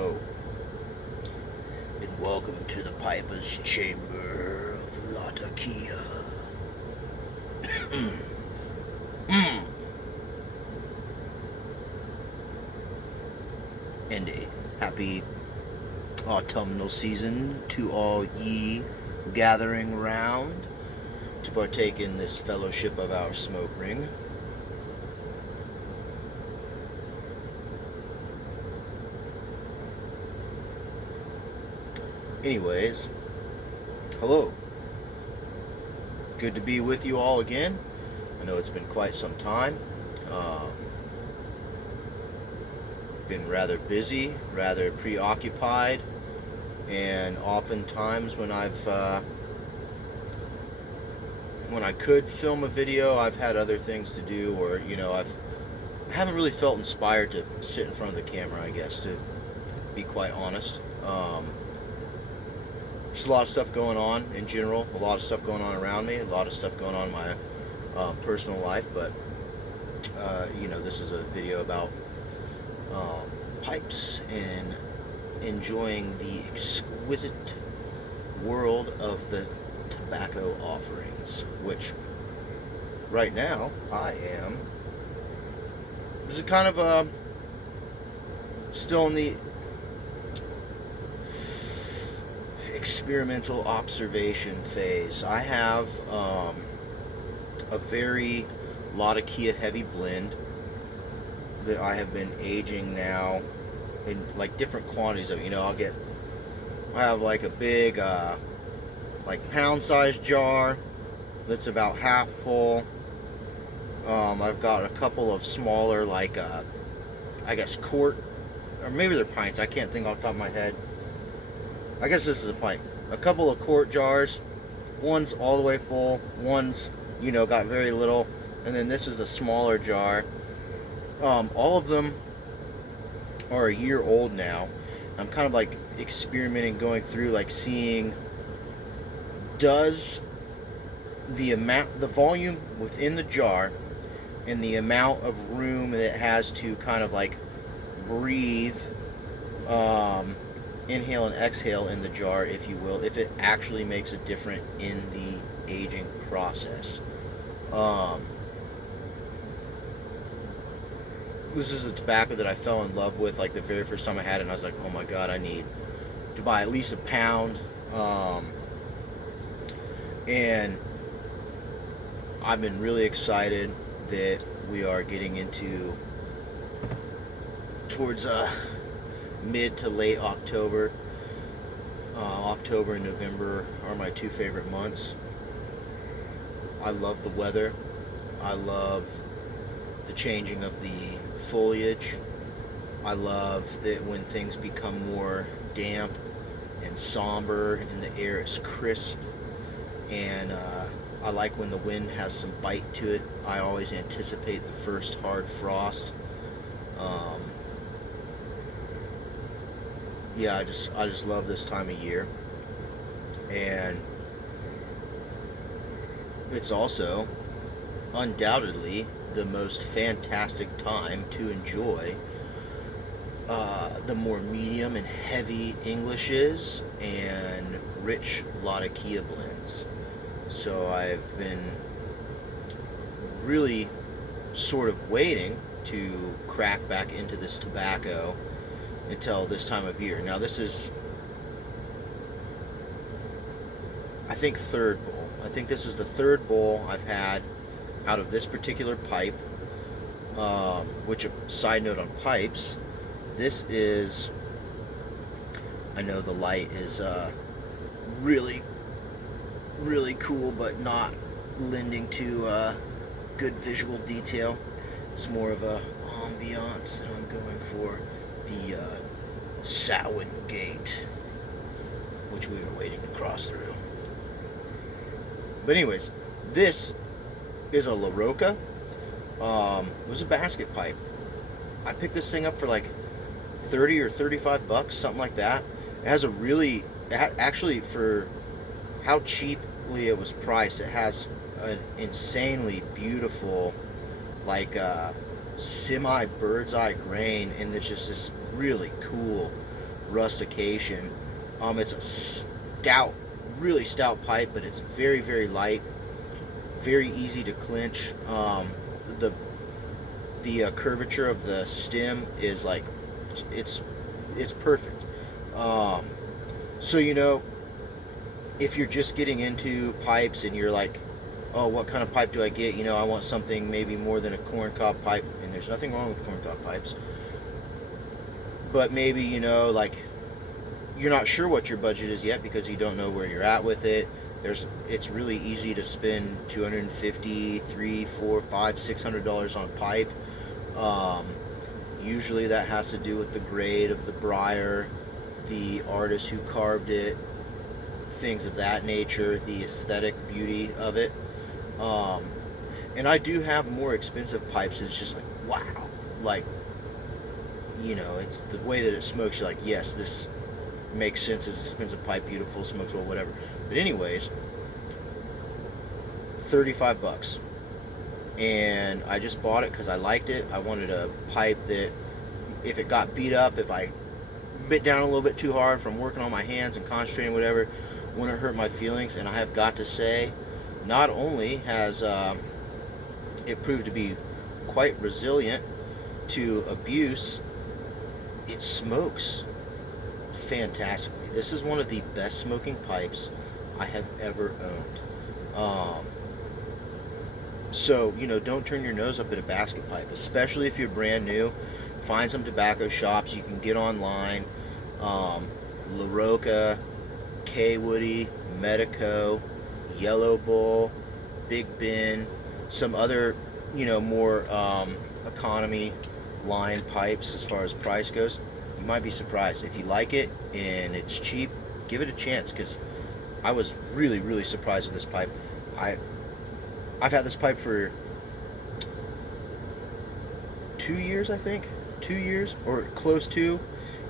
Hello, and welcome to the Piper's Chamber of Latakia. And a happy autumnal season to all ye gathering round to partake in this fellowship of our smoke ring. Anyways, hello. Good to be with you all again. I know it's been quite some time. Been rather busy, rather preoccupied, and oftentimes when I could film a video, I've had other things to do, or I haven't really felt inspired to sit in front of the camera, I guess, to be quite honest. There's a lot of stuff going on in general, a lot of stuff going on around me, a lot of stuff going on in my personal life, but this is a video about pipes and enjoying the exquisite world of the tobacco offerings, which right now this is kind of still in the experimental observation phase. I have a very Latakia heavy blend that I have been aging now in like different quantities of it. I have like a big like pound-sized jar that's about half full. I've got a couple of smaller, like I guess quart, or maybe they're pints, I can't think off the top of my head. I guess this is a pint. A couple of quart jars. One's all the way full. One's, got very little. And then this is a smaller jar. All of them are a year old now. I'm kind of like experimenting, going through, like seeing, does the volume within the jar and the amount of room that it has to kind of like breathe, inhale and exhale in the jar, if you will, if it actually makes a difference in the aging process. This is a tobacco that I fell in love with like the very first time I had it, and I was like, oh my god, I need to buy at least a pound. And I've been really excited that we are getting into towards mid to late October. October and November are my two favorite months. I love the weather. I love the changing of the foliage. I love that when things become more damp and somber and the air is crisp, and I like when the wind has some bite to it. I always anticipate the first hard frost. Yeah, I just love this time of year, and it's also undoubtedly the most fantastic time to enjoy the more medium and heavy Englishes and rich Latakia blends. So I've been really sort of waiting to crack back into this tobacco until this time of year. Now this is, I think, third bowl. I think this is the third bowl I've had out of this particular pipe, which, a side note on pipes, this is, I know the light is really, really cool, but not lending to good visual detail. It's more of a ambiance that I'm going for. The Samhain Gate, which we were waiting to cross through. But anyways, this is a La Roca. It was a basket pipe. I picked this thing up for like 30 or 35 bucks, something like that. It has actually, for how cheaply it was priced, it has an insanely beautiful, like semi bird's eye grain, and it's just this really cool rustication. It's a stout, really stout pipe, but it's very, very light, very easy to clinch. The curvature of the stem is like, it's perfect. So if you're just getting into pipes and you're like, oh, what kind of pipe do I get? I want something maybe more than a corncob pipe, and there's nothing wrong with corncob pipes. But maybe, like, you're not sure what your budget is yet because you don't know where you're at with it. It's really easy to spend $250, $300, $400, $500, $600 on pipe. Usually that has to do with the grade of the briar, the artist who carved it, things of that nature, the aesthetic beauty of it. And I do have more expensive pipes. It's just like, wow, like, it's the way that it smokes. You're like, yes, this makes sense. It's an expensive pipe, beautiful, smokes well, whatever. But anyways, $35. And I just bought it because I liked it. I wanted a pipe that, if it got beat up, if I bit down a little bit too hard from working on my hands and concentrating, whatever, wouldn't hurt my feelings. And I have got to say, not only has it proved to be quite resilient to abuse, it smokes fantastically. This is one of the best smoking pipes I have ever owned. So, don't turn your nose up at a basket pipe, especially if you're brand new. Find some tobacco shops you can get online. La Roca, K Woody, Medico, Yellow Bull, Big Ben, some other, more economy line pipes as far as price goes. You might be surprised. If you like it and it's cheap, give it a chance, because I was really, really surprised with this pipe. I've had this pipe for 2 years, I think. 2 years, or close to.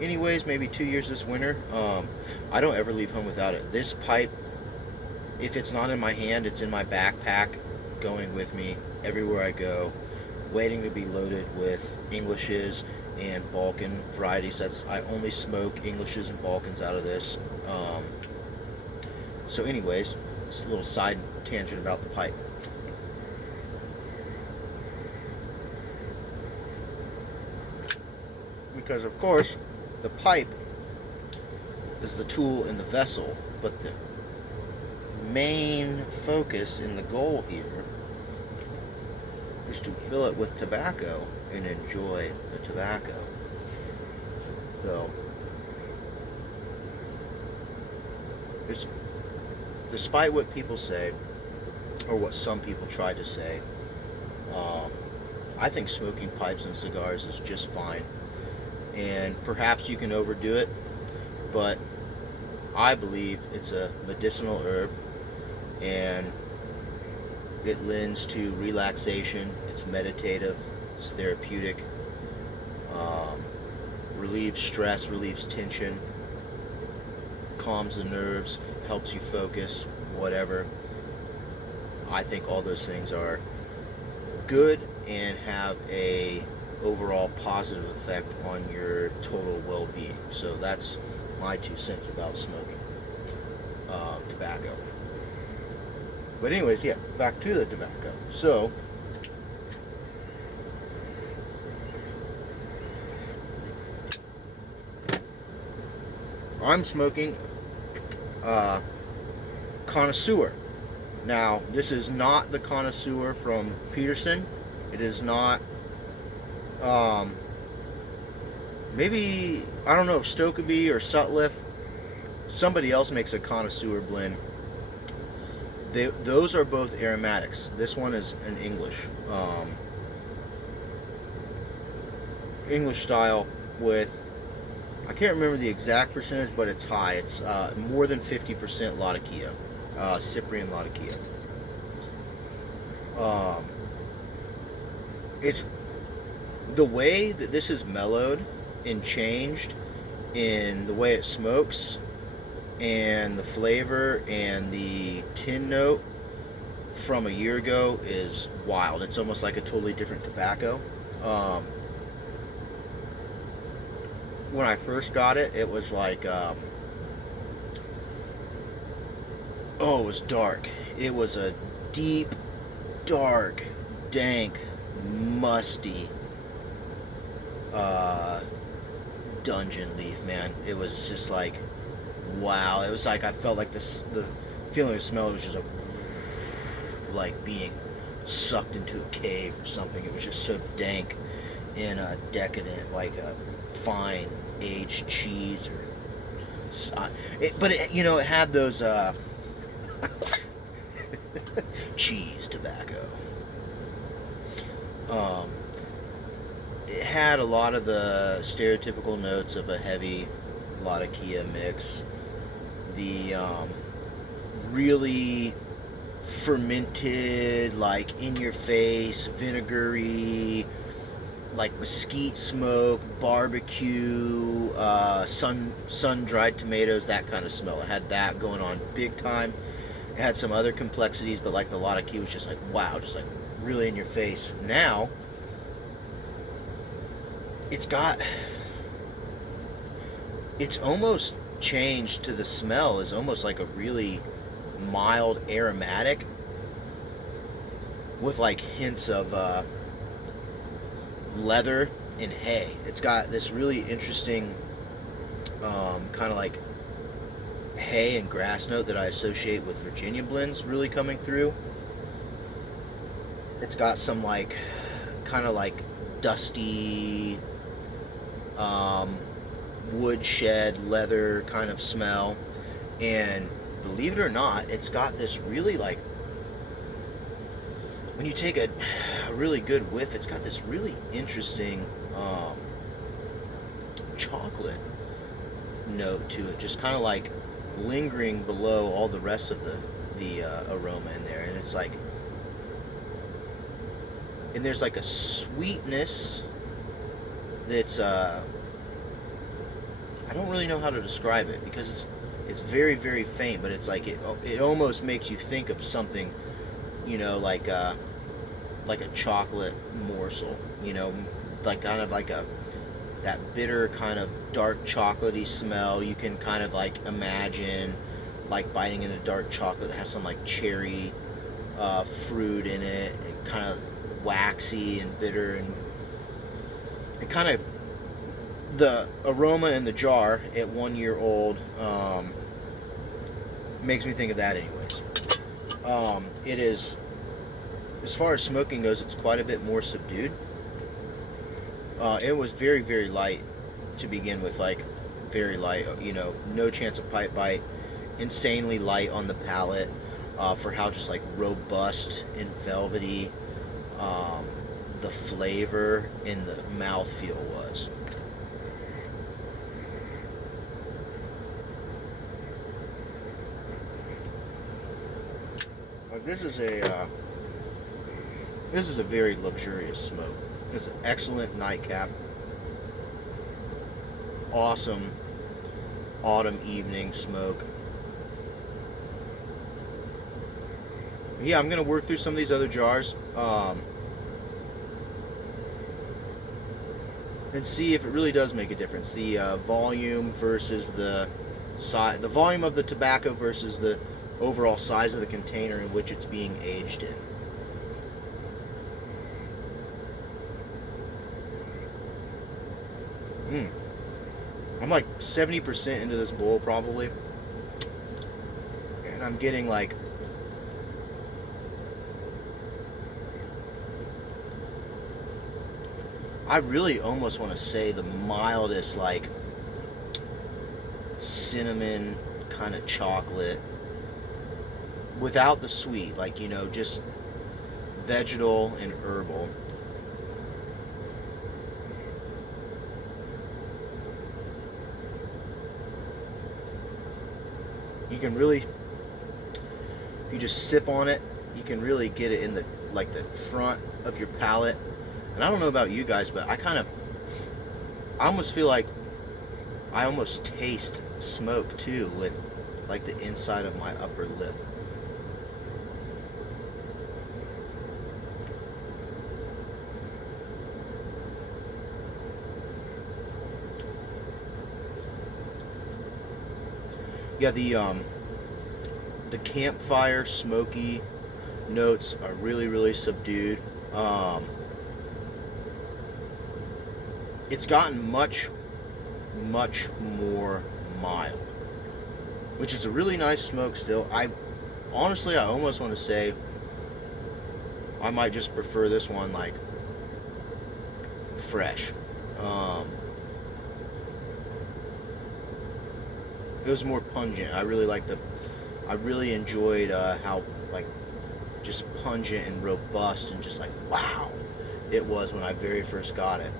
Anyways, maybe 2 years this winter. I don't ever leave home without it. This pipe, if it's not in my hand, it's in my backpack, going with me everywhere I go, waiting to be loaded with Englishes and Balkan varieties. I only smoke Englishes and Balkans out of this. So anyways, just a little side tangent about the pipe. Because of course, the pipe is the tool in the vessel, but the main focus and the goal here is to fill it with tobacco and enjoy the tobacco. So, despite what people say, or what some people try to say, I think smoking pipes and cigars is just fine. And perhaps you can overdo it, but I believe it's a medicinal herb, and it lends to relaxation. It's meditative, it's therapeutic, relieves stress, relieves tension, calms the nerves, helps you focus, whatever. I think all those things are good and have a overall positive effect on your total well-being. So that's my 2 cents about smoking tobacco. But anyways, yeah, back to the tobacco. So I'm smoking connoisseur. Now, this is not the connoisseur from Peterson. It is not maybe, I don't know if Stokeby or Sutliff, somebody else makes a connoisseur blend. Those are both aromatics. This one is an English style with, I can't remember the exact percentage, but it's high. It's more than 50% Latakia, Cyprian Latakia. It's the way that this is mellowed and changed in the way it smokes, and the flavor and the tin note from a year ago is wild. It's almost like a totally different tobacco. when I first got it, it was like, oh, it was dark. It was a deep, dark, dank, musty dungeon leaf, man. It was just like, wow. It was like I felt like the feeling of smell was just like being sucked into a cave or something. It was just so dank and decadent, like a fine aged cheese or. But it, you know, it had those cheese tobacco. It had a lot of the stereotypical notes of a heavy Latakia mix. The really fermented, like in your face, vinegary, like mesquite smoke, barbecue, sun dried tomatoes, that kind of smell. It had that going on big time. It had some other complexities, but like the Latakia was just like, wow, just like really in your face. Now it's almost changed to the smell is almost like a really mild aromatic with like hints of leather and hay. It's got this really interesting kind of like hay and grass note that I associate with Virginia blends really coming through. It's got some like kind of like dusty woodshed leather kind of smell, and believe it or not, it's got this really like, when you take a really good whiff, it's got this really interesting chocolate note to it, just kind of like lingering below all the rest of the aroma in there. And it's like, and there's like a sweetness that's I don't really know how to describe it because it's very, very faint, but it's like it almost makes you think of something, you know, like a chocolate morsel, you know, like kind of like that bitter kind of dark chocolatey smell. You can kind of like imagine like biting into dark chocolate that has some like cherry fruit in it, and kind of waxy and bitter, and it kind of, the aroma in the jar at 1 year old makes me think of that anyways. It is, as far as smoking goes, it's quite a bit more subdued. It was very, very light to begin with, like very light, you know, no chance of pipe bite, insanely light on the palate for how just like robust and velvety the flavor and the mouthfeel was. Like this is a very luxurious smoke. It's an excellent nightcap. Awesome autumn evening smoke. Yeah, I'm gonna work through some of these other jars and see if it really does make a difference. The volume versus the size, the volume of the tobacco versus the overall size of the container in which it's being aged in. I'm like 70% into this bowl probably, and I'm getting like I really almost want to say the mildest like cinnamon kind of chocolate without the sweet, like, you know, just vegetal and herbal. You can really, if you just sip on it, you can really get it in the like the front of your palate. And I don't know about you guys, but I almost feel like I almost taste smoke too with like the inside of my upper lip. Yeah, the campfire smoky notes are really, really subdued. Um, it's gotten much, much more mild, which is a really nice smoke still. I almost want to say I might just prefer this one like fresh. Um, it was more pungent. I really enjoyed how like just pungent and robust and just like wow it was when I very first got it.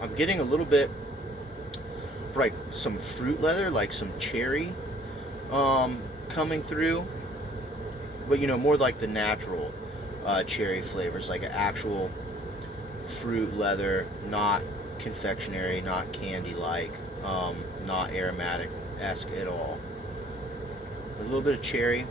I'm getting a little bit like some fruit leather, like some cherry, coming through, but more like the natural cherry flavors, like an actual fruit leather, not confectionery, not candy like, not aromatic esque at all. A little bit of cherry,